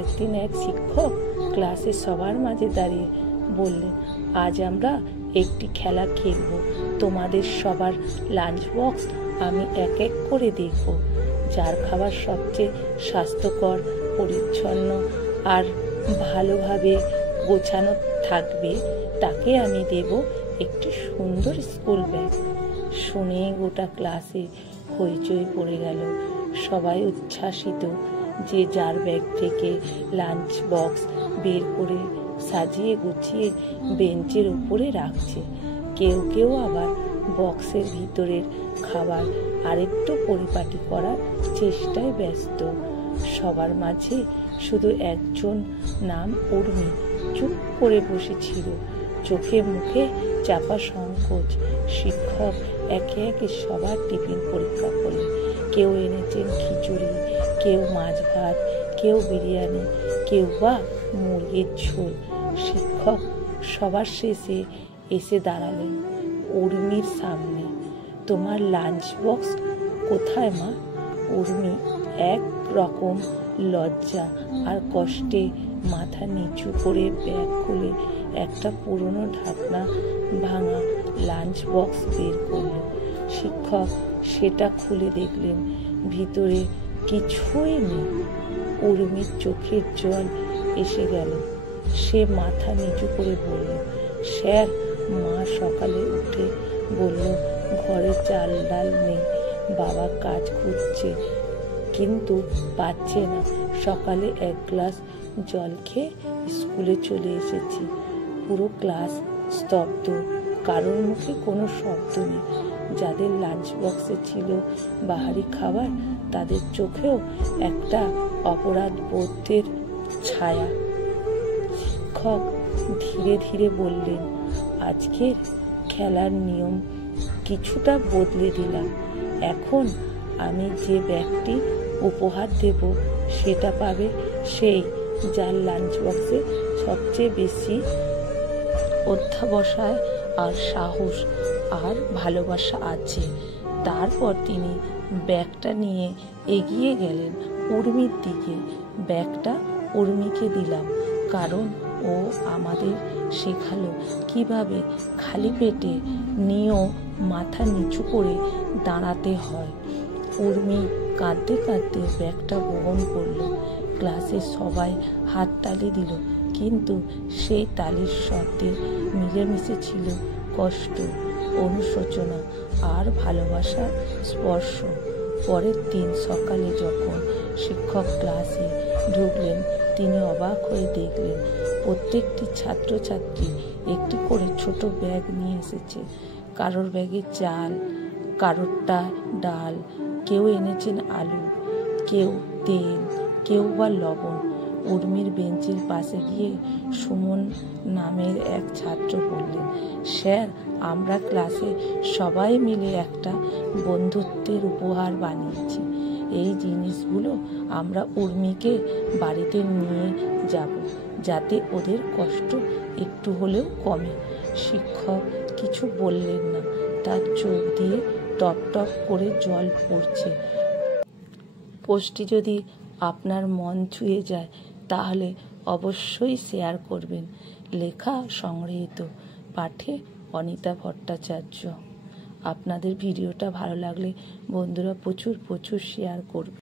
একদিন এক শিক্ষক ক্লাসে সবার মাঝে দাঁড়িয়ে বললেন, আজ আমরা একটি খেলা খেলব। তোমাদের সবার লাঞ্চ বক্স আমি এক এক করে দেখব। যার খাবার সবচেয়ে স্বাস্থ্যকর, পরিচ্ছন্ন আর ভালোভাবে গোছানো থাকবে তাকে আমি দেব একটি সুন্দর স্কুল ব্যাগ। শুনে গোটা ক্লাসে হইচই পড়ে গেল। সবাই উচ্ছ্বাসিত, যে যার ব্যাগ থেকে লাঞ্চ বক্স বের করে সাজিয়ে গুছিয়ে বেঞ্চের উপরে রাখছে। কেউ কেউ আবার বক্সের ভিতরের খাবার আরেকটু পরিপাটি করার চেষ্টায় ব্যস্ত। সবার মাঝে শুধু একজন নাম উর্মি চুপ করে বসেছিল, চোখে মুখে চাপা সংকোচ। শিক্ষক একে একে সবার টিফিন পরীক্ষা করলেন। কেউ এনেছেন খিচুড়ি, কেউ মাছ ভাত, কেউ বিরিয়ানি, কেউ বা মুরগির ঝোল। শিক্ষক সবার শেষে এসে দাঁড়ালেন উর্মির সামনে। তোমার লাঞ্চ বক্স কোথায় মা? উর্মি এক রকম লজ্জা আর কষ্টে মাথা নিচু করে ব্যাগ খুলে একটা পুরনো ঢাকনা ভাঙা লাঞ্চ বক্স বের করল। শিক্ষক সেটা খুলে দেখলেন ভিতরে কিছুই নেই। উর্মির চোখের জল এসে গেল। সে মাথা নিচু করে বলল, স্যার, মা সকালে উঠে বলল ঘরে চাল ডাল নেই। বাবা কাজ করছে কিন্তু পাচ্ছে না। সকালে এক গ্লাস জল খেয়ে স্কুলে চলে এসেছি। পুরো ক্লাস স্তব্ধ, কারোর মুখে কোনো শব্দ নেই। যাদের লাঞ্চ বক্সে ছিল বাহারি খাবার তাদের চোখেও একটা অপরাধ বোধের ছায়া। শিক্ষক ধীরে ধীরে বললেন, আজকের খেলার নিয়ম কিছুটা বদলে দিলাম। এখন আমি যে ব্যাগটি উপহার দেব সেটা পাবে সেই যার লাঞ্চ বক্সে সবচেয়ে বেশি অধ্যাবসায় আর সাহস আর ভালোবাসা আছে। তারপর তিনি ব্যাগটা নিয়ে এগিয়ে গেলেন উর্মির দিকে। ব্যাগটা উর্মিকে দিলাম, কারণ ও আমাদের শেখালো কিভাবে খালি পেটে নিয়েও মাথা নিচু করে দাঁড়াতে হয়। উর্মি কাঁদতে কাঁদতে ব্যাগটা বহন করল। ক্লাসে সবাই হাততালি দিল, কিন্তু সেই তালির শব্দে মিলেমিশে ছিল কষ্ট, অনুশোচনা আর ভালোবাসার স্পর্শ। পরের দিন সকালে যখন শিক্ষক ক্লাসে ঢুকলেন, তিনি অবাক হয়ে দেখলেন প্রত্যেকটি ছাত্রছাত্রী একটি করে ছোট ব্যাগ নিয়ে এসেছে। কারোর ব্যাগে চাল, কারোরটা ডাল, কেউ এনেছেন আলু, কেউ তেল, কেউ বা লবণ। উর্মির বেঞ্চের পাশে গিয়ে সুমন নামের এক ছাত্র বললেন, স্যার, আমরা ক্লাসে সবাই মিলে একটা বন্ধুত্বের উপহার বানিয়েছি। এই জিনিসগুলো আমরা উর্মিকে বাড়িতে নিয়ে যাব, যাতে ওদের কষ্ট একটু হলেও কমে। শিক্ষক কিছু বললেন না, তার চোখ দিয়ে টপ টপ করে জল পড়ছে। পোস্টটি যদি আপনার মন ছুঁয়ে যায় তাহলে অবশ্যই শেয়ার করবেন। লেখা সংগৃহীত, পাঠে অনিতা ভট্টাচার্য। আপনাদের ভিডিওটা ভালো লাগলে বন্ধুরা প্রচুর শেয়ার করবে।